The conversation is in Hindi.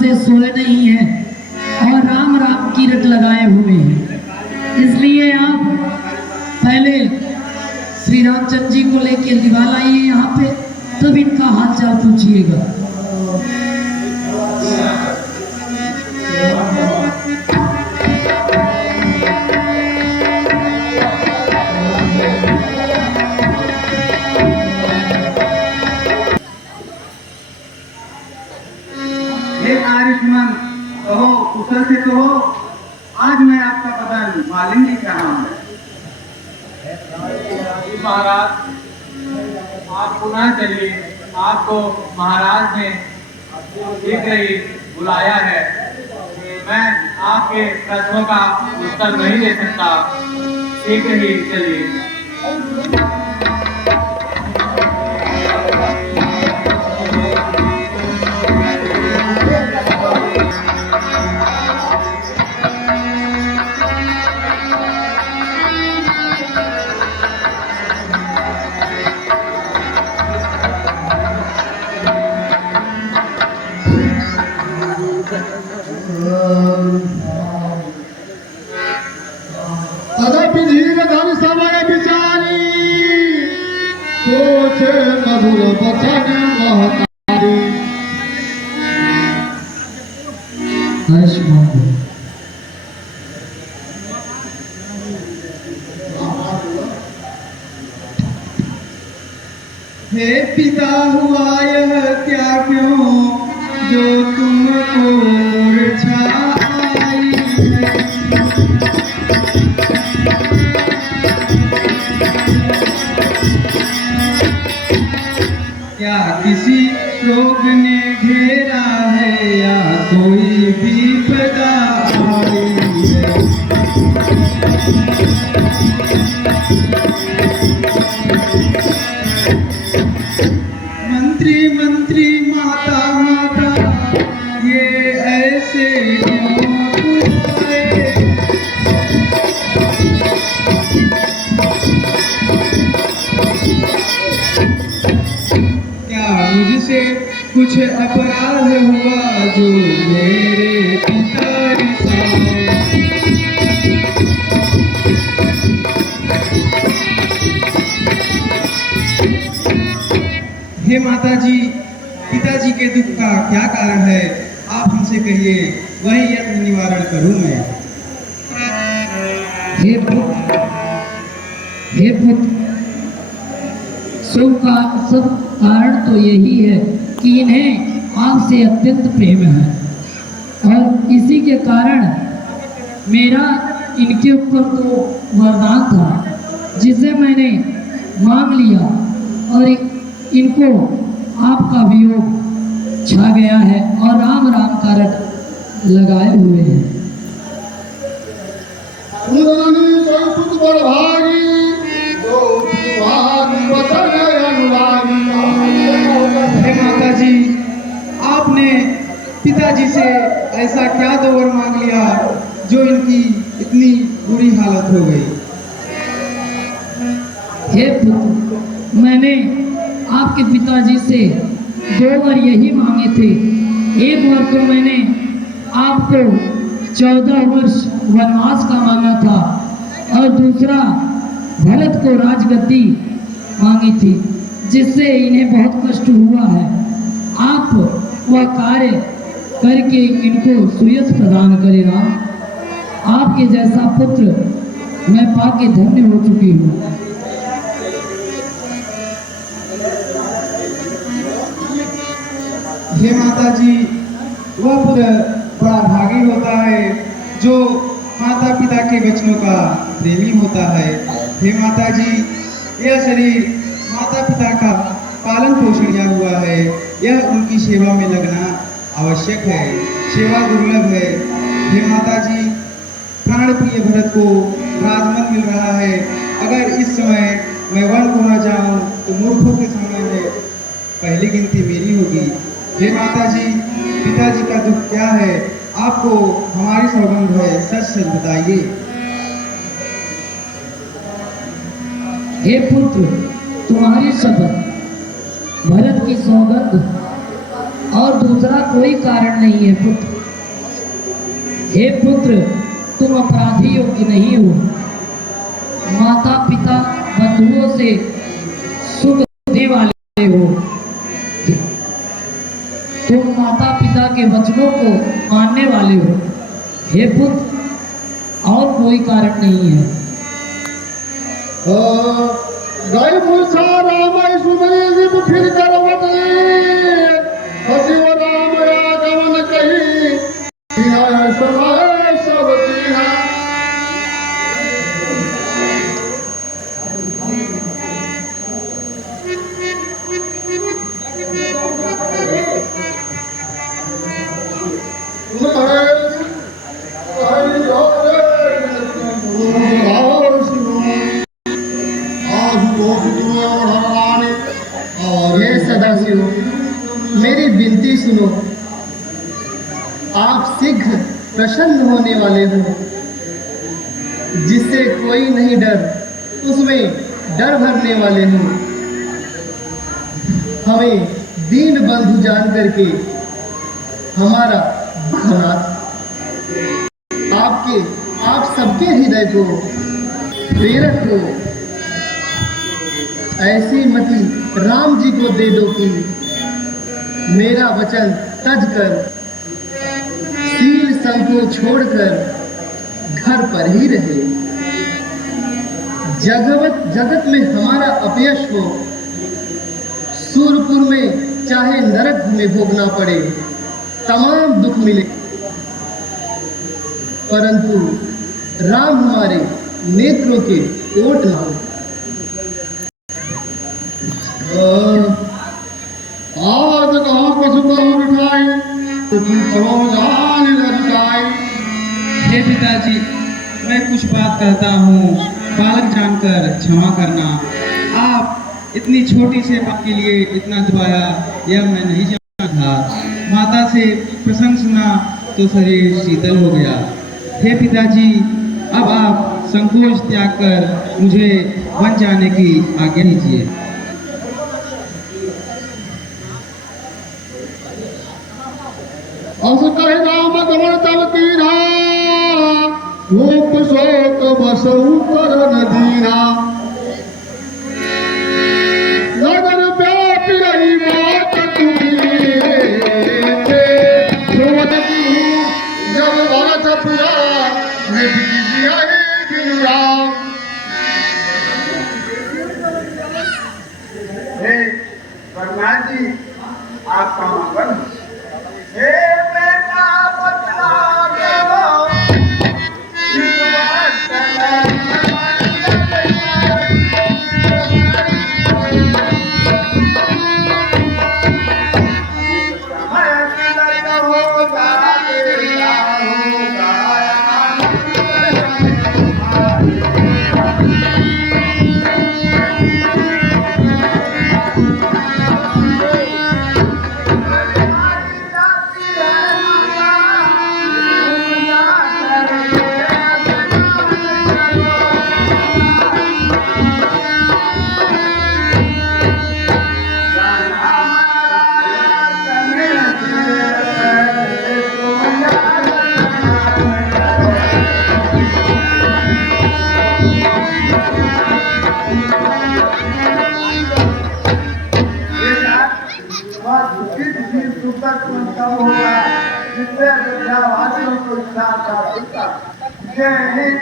से सोए नहीं हैं और राम राम की रट लगाए हुए हैं। इसलिए आप पहले श्री रामचंद्र जी को लेके दिवाल आइए यहाँ पे, तब इनका हाल चाल पूछिएगा। आयुष्मान कहो, कुशल से कहो, आज मैं आपका बदन मालिन जी का नाम है। महाराज आप पुनः चलिए, आपको महाराज ने शीघ्र ही बुलाया है। मैं आपके प्रश्नों का उत्तर नहीं दे सकता, शीघ्र ही चलिए। तदपि धीरधर समय विचारी, सोचे मधुर वचन महतारी। हे पिता हुआ यह क्या क्यों जो तुमको छाई है। क्या किसी रोग ने घेरा है या कोई विपदा आई है। मंत्री मंत्री माता माता ये ऐसे क्यों बुलाए। मुझसे कुछ अपराध हुआ जो मेरे पिता रिसाए। हे माता जी, पिताजी के दुख का क्या कारण है, आप हमसे कहिए, वही यत्न निवारण करूं मैं। हे पुत्र, सब कारण तो यही है कि इन्हें आपसे अत्यंत प्रेम है और इसी के कारण मेरा इनके ऊपर तो वरदान था जिसे मैंने मांग लिया और इनको आपका वियोग छा गया है और राम राम का रट लगाए हुए हैं। माता जी, आपने पिताजी से ऐसा क्या दो वर मांग लिया जो इनकी इतनी बुरी हालत हो गई। हे पुत्र, मैंने आपके पिताजी से दो वर यही मांगे थे। एक वर तो मैंने आपको 14 वर्ष वनवास का मांगा था और दूसरा भरत को राजगद्दी मांगी थी जिससे इन्हें बहुत कष्ट हुआ है। आप वह कार्य करके इनको सुयश प्रदान करे राम। आपके जैसा पुत्र मैं पाके धन्य हो चुकी हूँ। हे माता जी, वह पुत्र बड़ा भागी होता है जो माता पिता के वचनों का प्रेमी होता है। हे माता जी, यह शरीर माता पिता का पालन पोषण किया हुआ है, यह उनकी सेवा में लगना आवश्यक है, सेवा दुर्लभ है। हे माता जी, प्राण प्रिय भरत को राजमन मिल रहा है, अगर इस समय मैं वन को न जाऊं तो मूर्खों के समय में पहली गिनती मेरी होगी। हे माता जी, पिताजी का दुख क्या है, आपको हमारी सौगंध है, सच सच बताइए। हे पुत्र, तुम्हारी शपथ, भरत की सौगंध और दूसरा कोई कारण नहीं है पुत्र। हे पुत्र, तुम अपराधी योग्य नहीं हो। माता पिता बंधुओं से सुख देने वाले हो। तुम माता पिता के वचनों को मानने वाले हो। हे पुत्र, और कोई कारण नहीं है। गाय मूसा राम सुमरी जिब फिर करवट हसिव राम रागवन कही समय सब दीहा। हे सदाशिव, मेरी विनती सुनो। आप शीघ्र प्रसन्न होने वाले हो। जिससे कोई नहीं डर, उसमें डर भरने वाले हो। हमें दीन बंधु जान करके हमारा धन्यवाद। आप सबके हृदय को प्रेरक हो। ऐसी मति राम जी को दे दो कि मेरा वचन तज कर, शील संग को छोड़कर घर पर ही रहे। जगत में हमारा अपयश हो, सूरपुर में चाहे नरक में भोगना पड़े, तमाम दुख मिले, परंतु राम हमारे नेत्रों के ओट न हो। आज कहाँ पशु उठाई जाए। हे पिताजी, मैं कुछ बात कहता हूँ, बालक जानकर क्षमा करना। आप इतनी छोटी से बात के लिए इतना दुआया, यह मैं नहीं जानता था। माता से प्रसंग सुना तो शरीर शीतल हो गया। हे पिताजी, अब आप संकोच त्याग कर मुझे वन जाने की आज्ञा दीजिए। अस कहे राम गमन तब कीना, रूप शोक बसऊ कर नदीना। लगन व्यापी रही बात तुम्हें, जब भरत पुरा राम। हे भगवान जी, आपका मंगल। हे बेटा बतला देवो, जय